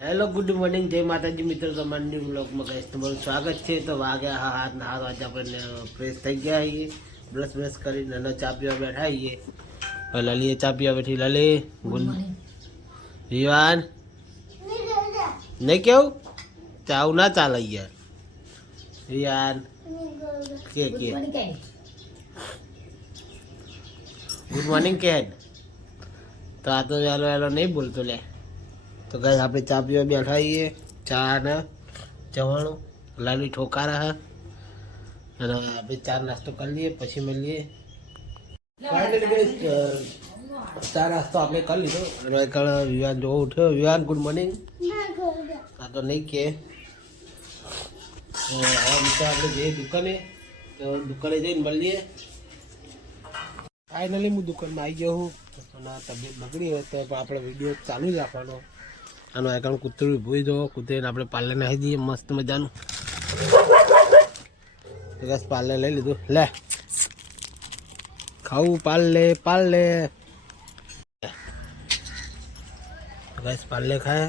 Hello good morning, જય માતાજી મિત્રો, તમારી બ્લોગમાં ગાઈસ તમારું સ્વાગત છે. તો વાગ્યા 7 વાગે આપણે ફ્રેશ થઈ ગયા છીએ, બ્રશ કરીને અને ચા પીવા બેઠા છીએ. લલીએ ચા પીવા બેઠી. લલી ગુડ વિવાન નહીં કેવું ચાવ ના ચાલે યાર. વિવાન કે ગુડ મોર્નિંગ કે તો આ તો વહેલો નહીં બોલતો લે. તો ગાઈસ આપણે ચા પીવા બેઠા છીએ. ચા ને ચવાણું લાલી ઠોકારા હે અને આપણે ચા નાસ્તો કરી લઈએ પછી મળીએ. ચા નાસ્તો આપણે કરી લીધો અને વિવાન જો ઉઠ્યો. Vivaan good morning. આ તો નહીં કે હવે મિત્રો આપણે જઈએ દુકાને, તો દુકાને જઈને મળીએ. ફાઇનલી હું દુકાનમાં આવી ગયો હું. તબિયત બગડી હોય તો આપણે વિડીયો ચાલુ જ રાખવાનો. આનું આગળ કૂતરું ભૂઈ દો, કૂતરીને આપણે પાર્લર નાખી દઈએ મસ્ત મજાનું. બસ પાર્લર લઈ લીધું. લે ખાવું પાર્લે બસ પાર્લે ખાય.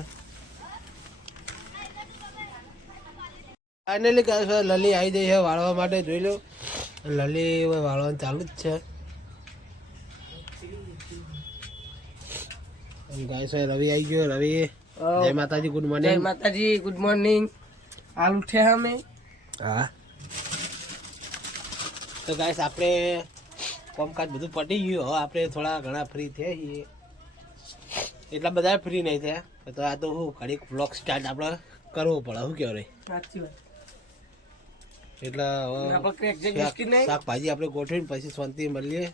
ફાઇનલી લલી આવી જઈ છે વાળવા માટે. જોઈ લો લલી વાળવાનું ચાલુ જ છે. ગાઈસ રવિ આવી ગયો. રવિ જય માતાજી ગુડ મોર્નિંગ. જય માતાજી ગુડ મોર્નિંગ. હાલ ઉઠ્યા અમે. હા તો ગાઈસ આપણે કામકાજ બધું પટી ગયું. હવે આપણે થોડા ઘણા ફ્રી થયા છીએ. એટલા બધા ફ્રી નહીં થયા તો આ તો હું ઘડીક વ્લોગ સ્ટાર્ટ આપણે કરવો પડે. શું કહેવાય સાચી વાત. એટલે શાકભાજી આપણે ગોઠવીને પછી શાંતિ મળીએ.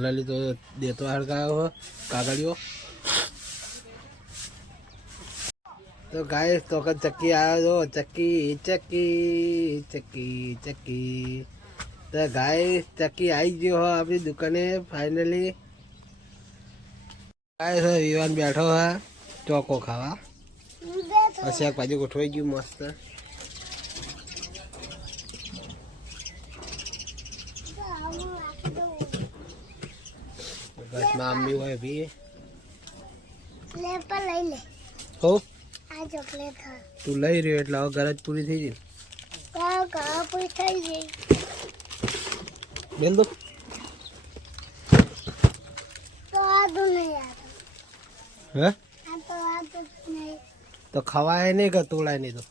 લલિત તો દેતો હડકાયો કાગળિયો. તો ગાઈસ તો ચક્કી આવ્યો. ચક્કી તો ગાઈસ ચક્કી આવી ગયો હો આપણી દુકાને ફાઇનલી. ગાઈસ વિવાન બેઠો હા ચોકો ખાવા. શાકભાજી ગોઠવાઈ ગયું મસ્ત. બસ મમ્મી હોય ભી લઈ લે હો. આ ચોકલેટ તું લઈ રહ્યો એટલે હવે ગરજ પૂરી થઈ ગઈ. પૂરી થઈ ગઈ બેન. તો આ તો નહીં હે તો ખવાય નહીં કે તોડાય નહીં. તો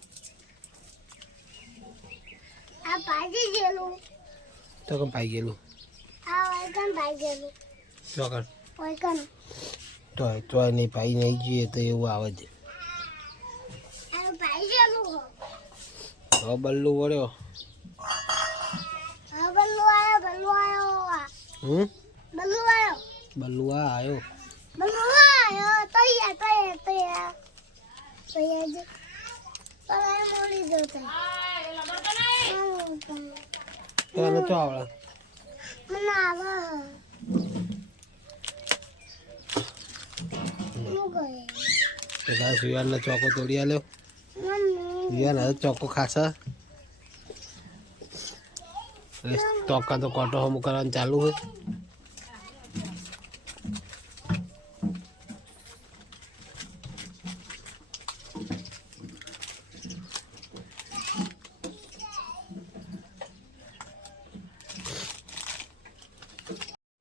આ ભાજી ગયેલું તો કેમ પાઈ ગયેલું. આ વાયકન પાઈ ગયેલું ચોકન વાયકન તોય નહીં પાઈ નહીં જોઈએ તો એવું આવે છે. આ પાઈ ગયેલું હો બલ્લુ વળ્યો. હા બલ્લુ આવ્યો. બલ્લુ આવ્યો વિવાન ચોકો તોડી આલ્યો. વિવાન હવે ચોકો ખાશે. ચોકા તો કોટો હમ કરવાનું ચાલુ હોય.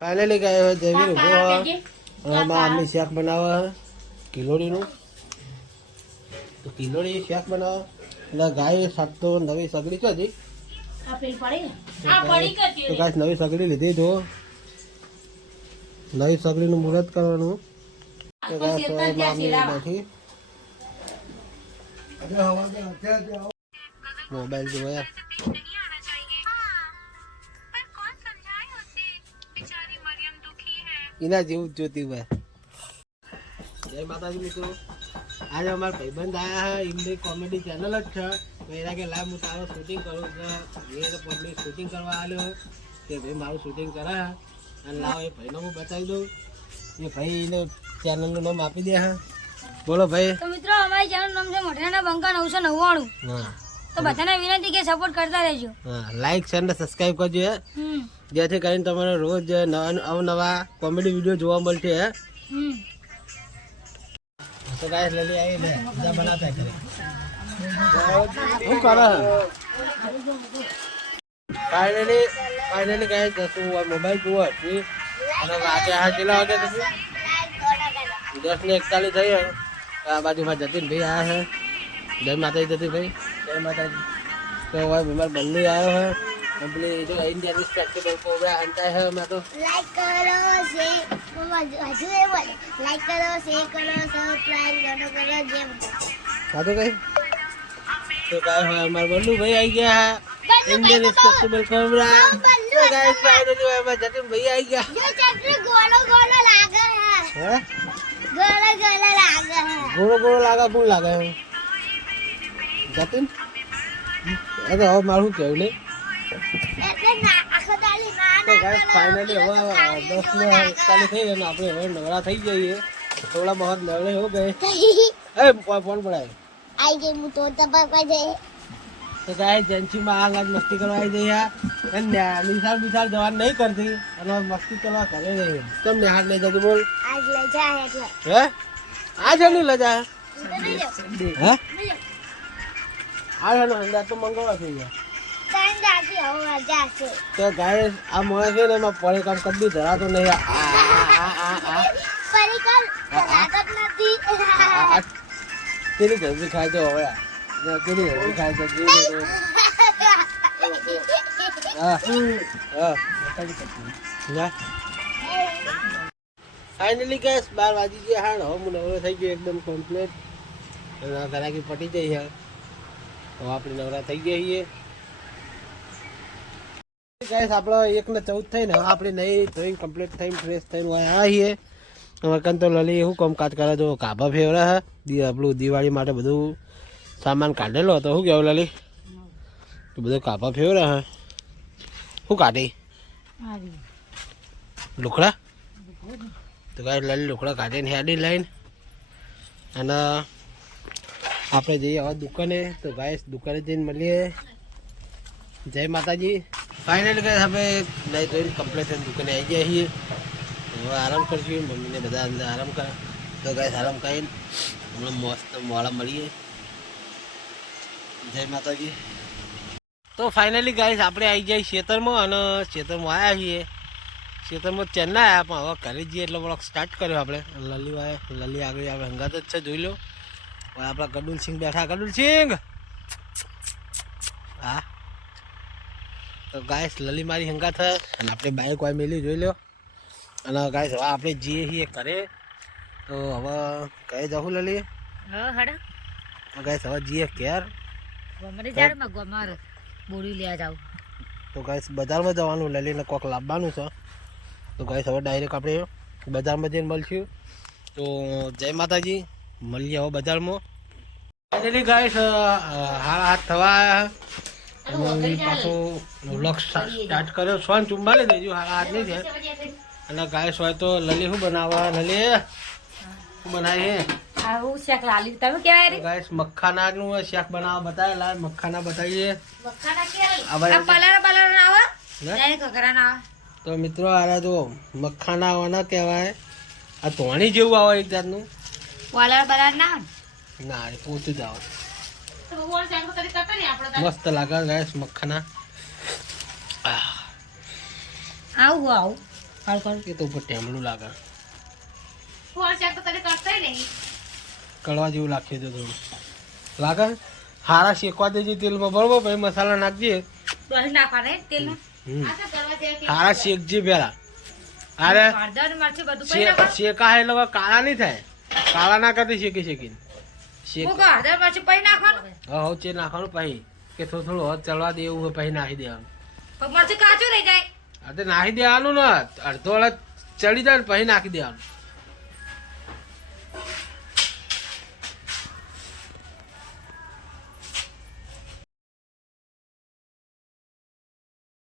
ફાઇનલી ગાય જવી ઉભો મમ્મી શાક બનાવે કિલોડીનું. તો કિલોડી શાક બનાવે એટલે ગાય શાક તો નવી સગડી છે હજી. તો ગાય નવી સગડી લીધી. તો નવી સગડીનું મુહૂર્ત કરવાનું. તો ગાય મમ્મી બેઠી મોબાઈલ જોયા. એના જેવું જ જોતી હોય. જય માતાજી મિત્રો, આજે અમારા ભાઈબંધ આવ્યા છે. એમની કોમેડી ચેનલ જ છે. તો એના કે લાવ હું તારો શૂટિંગ કરું છું. એ પબ્લિક શૂટિંગ કરવા આવ્યો કે ભાઈ મારું શૂટિંગ કરે અને લાવ એ ભાઈને હું બતાવી દઉં. એ ભાઈ એને ચેનલનું નામ આપી દે. હા બોલો ભાઈ. તો મિત્રો અમારી ચેનલ નામ છે મોઢેરાના બંકા 999. હા તો બધાને વિનંતી કે સપોર્ટ કરતા રહેજો. હા, લાઈક શેર ને સબસ્ક્રાઇબ કરજો હે, હમ જેથી કરીને તમારે રોજ અવનવા કોમેડી વિડીયો જોવા મળશે હે. હમ તો ગાઈસ લલી આવી લે જા બનાતા કરે હું કરે ફાઇનલી ગાઈસ તો મોબાઈલ જોવો હતી અને વાગે હા કેટલા વાગે પછી 10:41 થઈ હે. આ બાજુમાં જતીન ભાઈ આયા હે. જય માતાજી જતીન ભાઈ. જય માતાજી. તો હવે બીમાર બલ્લી આવ્યો હે. પેલી જો ઇન્ડિયન રિસ્પેક્ટેબલ પ્રોગ્રામ હંતા હે. મેં તો લાઈક કરો શેર હજુ એ બોલે લાઈક કરો શેર કરો સબસ્ક્રાઇબ કરો જેમ સાચું કઈ તો કાય હોય અમાર બલ્લુ ભાઈ આવી ગયા હે. ઇન્ડિયન રિસ્પેક્ટેબલ પ્રોગ્રામ તો ગાઈસ ફાઇનલી હવે જતીન ભાઈ આવી ગયા. જો ચટણી ગોળો ગોળો લાગે હે ગોળો ગોળો લાગે ગોળો લાગે કોણ લાગે હે જતીન. અરે હવે મારું કેવું નહીં. એટલે ના આખો દાલી તો ગાઈસ ફાઇનલી હવે 10:41 થઈ ગયા ને આપણે હવે નવરા થઈ જઈએ. થોડા બહુ નવરે હો ગए. એ ફોન પડાય આઈ ગઈ હું તો તપાસ છે. તો ગાઈસ જેન્સી માં આજ મસ્તી કરવા આવી જઈએ અને નિશાળ જવાનું નહીં કરતી અને મસ્તી કરવા ઘરે રહી. તમને હાથ લઈ જતી બોલ. આજ લઈ જાય એટલે હે આ છે નહીં લજા હે આ છે અંદાજ તો મંગળવાર થઈ ગયા. ત્રણ દાદી હવે મજા છે. તો ગાઈસ આ મોણે છે ને એમાં પડે કામ કદી ધરાતો નહીં. પરિકલ રાતક નથી. તેની જલ્દી ખાય તો હવે તેની જલ્દી ખાય તો ફાઇનલી ગેસ 12 વાગી ગયા. હા હવે હું નવરો થઈ ગયો એકદમ કમ્પ્લીટ. ઘરાકી પટી જઈ છે. હવે આપણે નવરા થઈ ગયા છીએ ગાઈસ. આપણે 1:14 થઈને હવે આપણે નહીં ધોઈને કમ્પ્લીટ થઈને ફ્રેશ થઈને આવ્યા છીએ. હવે કન તો લલી શું કામકાજ કરે જો કાભા ફેવરા હે. આપણું દિવાળી માટે બધું સામાન કાઢેલો હતો. શું કહેવું લલી બધું કાભા ફેવરા હે. શું કાઢી લુકડા તો ગાય લલી લુકડા કાઢીને હેડી લઈને અને આપણે જઈએ હવે દુકાને. તો ગાય દુકાને જઈને મળીએ. જય માતાજી. ફાઇનલી ગાય આપણે નહીં ધોઈને કમ્પ્લીટ થઈને દુકાને આવી ગયા છીએ. હવે આરામ કરશું. મમ્મીને બધા અંદર આરામ કરે. તો ગાય આરામ કરીને હમણાં મસ્ત મોડા મળીએ. જય માતાજી. તો ફાઇનલી ગાઈસ આપણે આવી જાય ખેતરમાં અને ખેતરમાં આવ્યા છીએ. ખેતરમાં ચેન્નાઈ આવ્યા પણ હવે ઘરે જઈએ એટલે બ્લોગ સ્ટાર્ટ કર્યો આપણે. લલી આગળ આપણે હંગાત જ છે જોઈ લો. હવે આપણા ગડુલસિંહ બેઠા. ગડુલસિંહ હા. તો ગાઈસ લલી મારી હંગાત છે અને આપણે બાઈક વાય મેલી જોઈ લો. અને ગાઈસ હવે આપણે જઈએ છીએ ઘરે. તો હવે કહે જાઉં લલી હા હડા તો ગાઈસ હવે જઈએ ઘેર. ગમરે જાર માં ગમર બોરી લે જાવ. તો ગાઈસ બજારમાં જવાનું લલીને કોક લાવવાનું છે. તો ગાઈસ હવે ડાયરેક્ટ આપણે બજારમાં જઈને મળશું. તો જય માતાજી મળીએ હવે બજારમાં. ફાઇનલી ગાઈસ 8:30 થવા પાછું વ્લોગ સ્ટાર્ટ કર્યો. 44 થઈ ગયું 8:30 નહીં છે. અને ગાઈસ હોય તો લલી શું બનાવવા લલી શું બનાવી આવું શેક લાલી તમે કેવાય રે ગાઈસ મખાનાનું શાક બનાવવા બતાવેલા. મખાના બતાવીએ. મખાના કેવાય આ પલારા પલારા આવા ડાયરેક્ટ ઘરા ના તો મિત્રો આ જો મખાના વાના કહેવાય. આ ધોણી જેવું આવે એક જાતનું. પલારા પલારા ના ના એ પોતું જ આવે. મસ્ત લાગે ગાઈસ મખાના. આવું આવું હાલ કર એ તો ઉપર ટેમડું લાગે. કડવા જેવું લાગશે તો થોડું લાગે. હારા શેકવા દેજે તેલમાં બરોબર. પછી મસાલા નાખજે. હારા શેકજે પેલા. અરે શેકા એટલે કાળા નહીં થાય. કાળા ના કરતી શેકી શેકીને શેક હા ચે નાખવાનું પછી કે થોડું થોડું હદ ચડવા દે એવું પછી નાખી દેવાનું. કાચું રહી જાય હા તો નાખી દેવાનું ને અડધો ચડી જાય ને પછી નાખી દેવાનું.